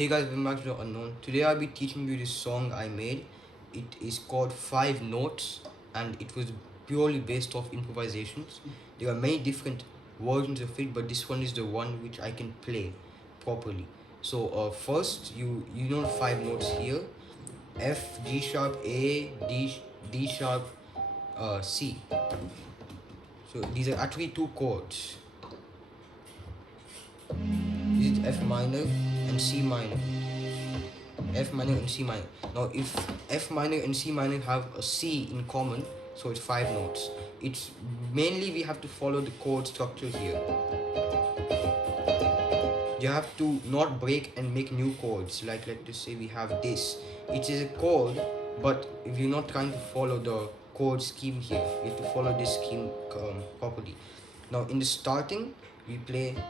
Hey guys, welcome back to The Unknown. Today I'll be teaching you this song I made. It is called 5 Notes and it was purely based off improvisations. There are many different versions of it, but this one is the one which I can play properly. So first you know 5 notes here: F, G sharp, A, D sharp, C. So these are actually two chords. This is F minor and C minor. F minor and C minor. Now if F minor and C minor have a C in common, so it's 5 notes. It's mainly we have to follow the chord structure here. You have to not break and make new chords. Like let's say we have this. It is a chord, but if you're not trying to follow the chord scheme here, you have to follow this scheme properly. Now in the starting, we played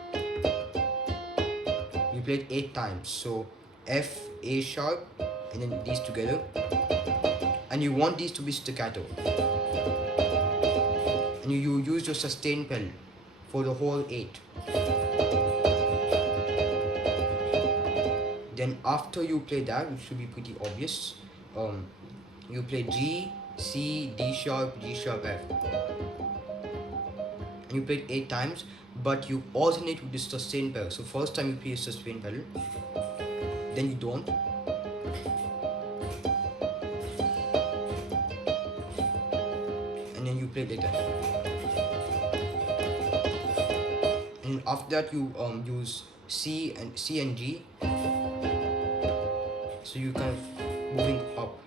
8 times. So F, A sharp, and then these together. And you want these to be staccato. And you use your sustain pedal for the whole 8. Then after you play that, which should be pretty obvious, you play G, C, D sharp, G sharp, F. And you play it 8 times, but you alternate with the sustain pedal. So first time you play a sustain pedal, then you don't. And then you play later. And after that you use C and G. So you kind of moving up.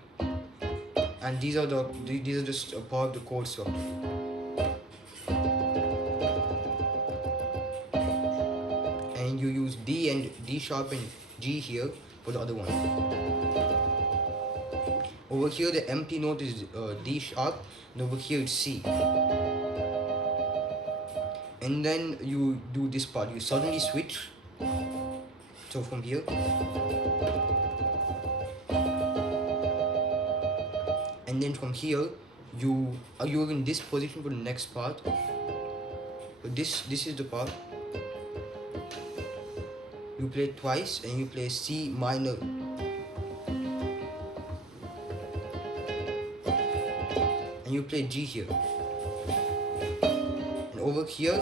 And these are just a part of the chord structure. And you use D and D sharp and G here for the other one. Over here the empty note is D sharp, and over here it's C. And then you do this part, you suddenly switch. So from here, and then from here you're in this position for the next part. This is the part. You play twice and you play C minor. And you play G here. And over here,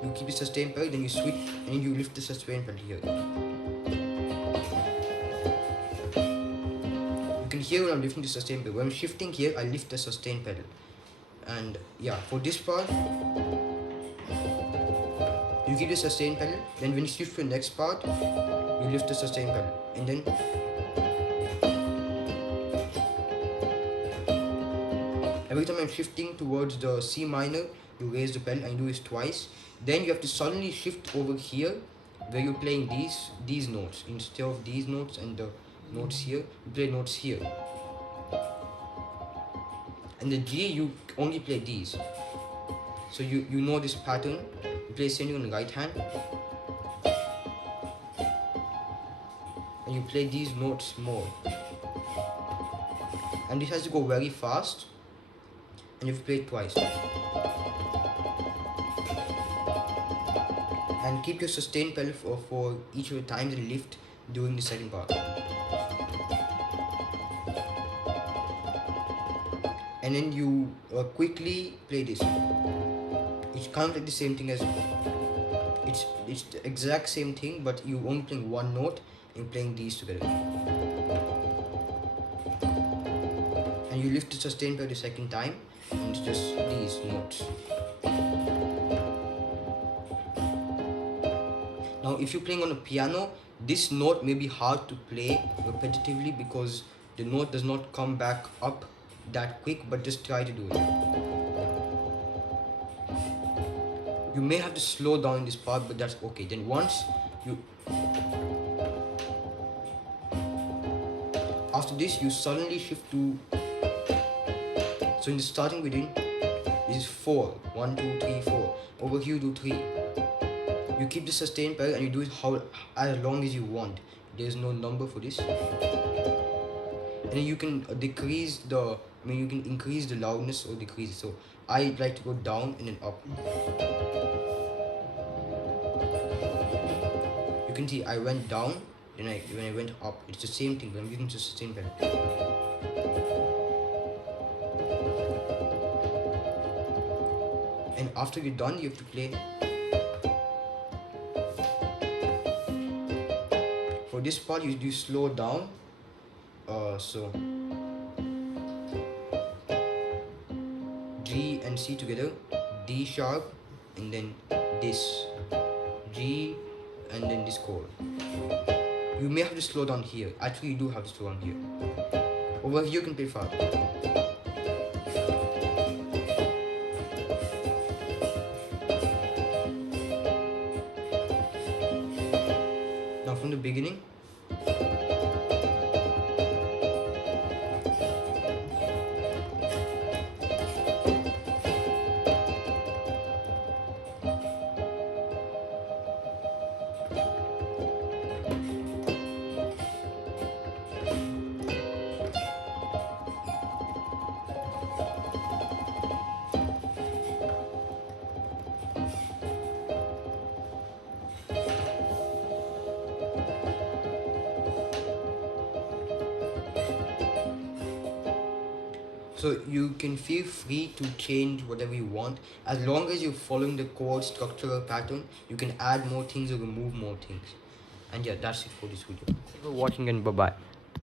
you keep the sustain pedal, then you switch and you lift the sustain pedal here. You can hear when I'm lifting the sustain pedal. When I'm shifting here, I lift the sustain pedal. And yeah, for this part, you keep the sustain pedal, then when you shift to the next part, you lift the sustain pedal. And then every time I'm shifting towards the C minor, you raise the pedal and you do this twice. Then you have to suddenly shift over here where you're playing these notes. Instead of these notes and the notes here, you play notes here. And the G, you only play these. So you know this pattern. You play same on the right hand. And you play these notes more. And this has to go very fast. And you've played twice. And keep your sustain pedal for each of the times and lift during the second part. And then you quickly play this. It's kind of like the same thing as it's the exact same thing, but you only playing one note and playing these together. And you lift the sustain pedal the second time, and it's just these notes. Now if you're playing on a piano, this note may be hard to play repetitively because the note does not come back up that quick, but just try to do it. You may have to slow down this part, but that's okay. Then once you after this, you suddenly shift to, so in the starting we did, this is 4, 1, 2, 3, 4. Over here you do 3. You keep the sustain pedal and you do it as long as you want. There's no number for this. And then you can decrease the, you can increase the loudness or decrease it. So I like to go down and then up. You can see I went down Then when I went up, it's the same thing, but I'm using just the same pedal. And after you're done, you have to play. For this part, you do slow down. So G and C together, D sharp, and then this G, and then this chord. You may have to slow down here. Actually, you do have to slow down here. Over here, you can play fast. Now from the beginning. So you can feel free to change whatever you want. As long as you're following the chord structure or pattern, you can add more things or remove more things. And yeah, that's it for this video. Thank you for watching and bye-bye.